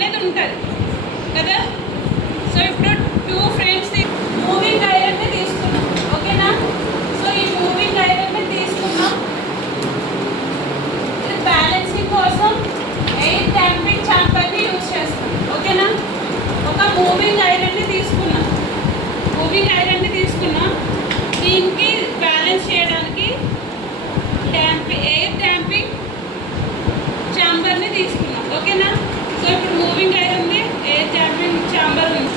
అనేది ఉంటుంది కదా. సో ఇప్పుడు 2 ఫ్రేమ్స్ మూవింగ్ ఐరన్ని తీసుకున్నాం. ఓకేనా. సో ఈ మూవింగ్ ఐరన్ని తీసుకున్నాం. ఇది బ్యాలెన్సింగ్ కోసం ఎయిర్ డాంపింగ్ ఛాంబర్ని యూజ్ చేస్తాం. ఓకేనా. ఒక మూవింగ్ ఐరన్ని తీసుకున్నాం. దీనికి బ్యాలెన్స్ చేయడానికి ఎయిర్ డాంపింగ్ ఛాంబర్ని తీసుకున్నాం. ఓకేనా. సో ఇప్పుడు moving iron air damping chamber ఉంది.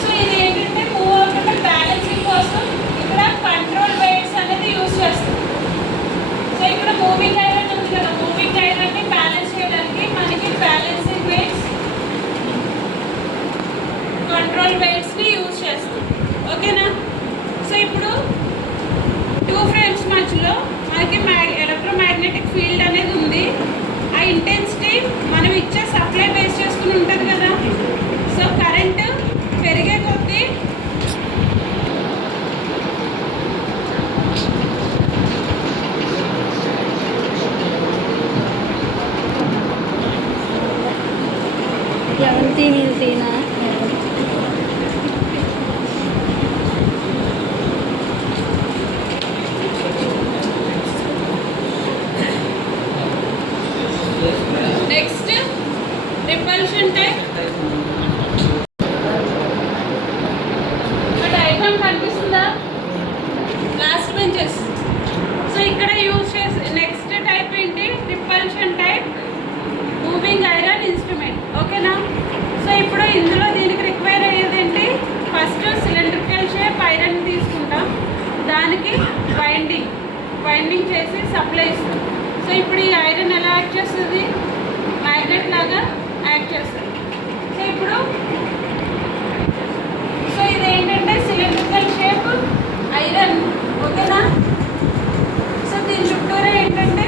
సో ఇది ఏంటంటే మూవ్ అవుతుంటే బ్యాలెన్సింగ్ కోసం ఇక్కడ కంట్రోల్ వెయిట్స్ అనేది యూజ్ చేస్తాం. సో ఇక్కడ మూవింగ్ ఐరన్ ఉంది కదా, మూవింగ్ ఐరన్ని బ్యాలెన్స్ చేయడానికి మనకి బ్యాలెన్సింగ్ వెయిట్స్ కంట్రోల్ వెయిట్స్ని యూజ్ చేస్తాం. ఓకేనా. సో ఇప్పుడు 2 ఫ్రేమ్స్ మధ్యలో మనకి ఎలక్ట్రోమాగ్నెటిక్ ఫీల్డ్ అనేది ఉంది. ఆ ఇంటెన్సిటీ మనం ఇచ్చే సప్లై బేస్ చేసుకుని ఉంటుంది కదా. సో కరెంటు పెరిగే కొద్దీ मिलतीना నెక్స్ట్ రిపల్షన్ టైప్ డయాగ్రామ్ కనిపిస్తుందా లాస్ట్ బెంచెస్. సో ఇక్కడ యూజ్ చేసే నెక్స్ట్ టైప్ ఏంటి, repulsion type moving iron instrument. ఓకేనా. సో ఇప్పుడు ఇందులో దీనికి రిక్వైర్ అయ్యేది ఏంటి, ఫస్ట్ సిలిండ్రికల్ షేప్ ఐరన్ తీసుకుంటాం, దానికి వైండింగ్ చేసి సప్లై ఇస్తాం. సో ఇప్పుడు ఈ ఐరన్ ఎలా యాక్ట్ చేస్తుంది, మ్యాగ్నెట్ లాగా యాక్ట్ చేస్తుంది. సో ఇప్పుడు ఇది ఏంటంటే సిలిండ్రికల్ షేప్ ఐరన్. ఓకేనా. సో దీని చుట్టూరా ఏంటంటే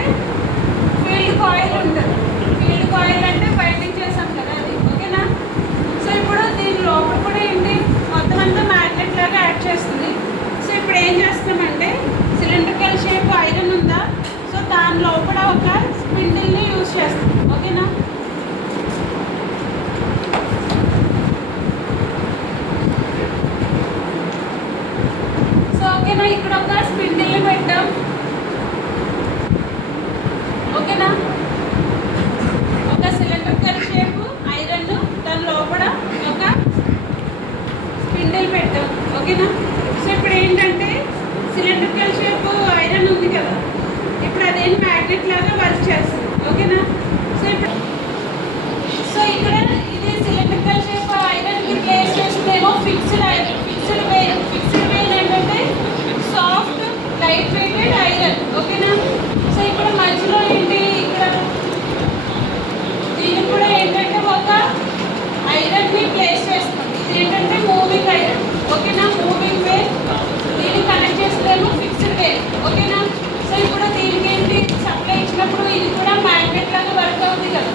ఫీల్డ్ కాయిల్ ఉంటుంది. ఫీల్డ్ కాయిల్ అంటే బైండింగ్ చేసాం కదా అది. ఓకేనా. సో ఇప్పుడు దీని లోపల కూడా ఏంటి, మొత్తం అంతా మ్యాగ్నెట్ లాగా యాక్ట్ చేస్తుంది. సో ఇప్పుడు ఏం చేస్తామంటే సిలిండ్రికల్ షేప్ ఐరన్ ఉందా, సో దాని లోపల ఒక స్పిన్డిల్ని యూజ్ చేస్తాం. ఓకేనా. సో ఓకేనా, ఇక్కడ ఒక స్పిన్డిల్ని పెట్టాం. ఓకేనా. ఒక సిలిండ్రికల్ షేప్ ఐరన్, దాని లోపల ఒక స్పిన్డిల్ పెట్టాం. ఓకేనా. సో ఇప్పుడు ఏంటంటే సిలిండ్రికల్ షేప్ ఐరన్ ఉంది కదా, ఇప్పుడు అదేం మ్యాగ్నెట్ లాగా వర్క్ చేస్తుంది. ఓకేనా. సో ఇక్కడ ఇది సిలిండ్రికల్ షేప్ ఐరన్కి ప్లేస్ చేస్తుందేమో ఫిక్స్డ్ ఐరన్. ఫిక్స్డ్ వేల్ ఏంటంటే సాఫ్ట్ లైట్ వెయిటెడ్ ఐరన్. ఓకేనా. సో ఇక్కడ మధ్యలో ఏంటి, ఇక్కడ దీనికి కూడా ఏంటంటే ఒక ఐరన్ని ప్లేస్ చేస్తాం. ఇది ఏంటంటే మూవింగ్ ఐరన్. ఓకేనా. మూవింగ్ వేల్, దీన్ని కనెక్ట్ చేస్తుందేమో ఫిక్స్డ్ వేల్. ఓకేనా. సో ఇప్పుడు దీనికి ఏంటి, సప్లై ఇచ్చినప్పుడు ఇది కూడా మ్యాగ్నెట్ లాగా వర్క్ అవుతుంది కదా.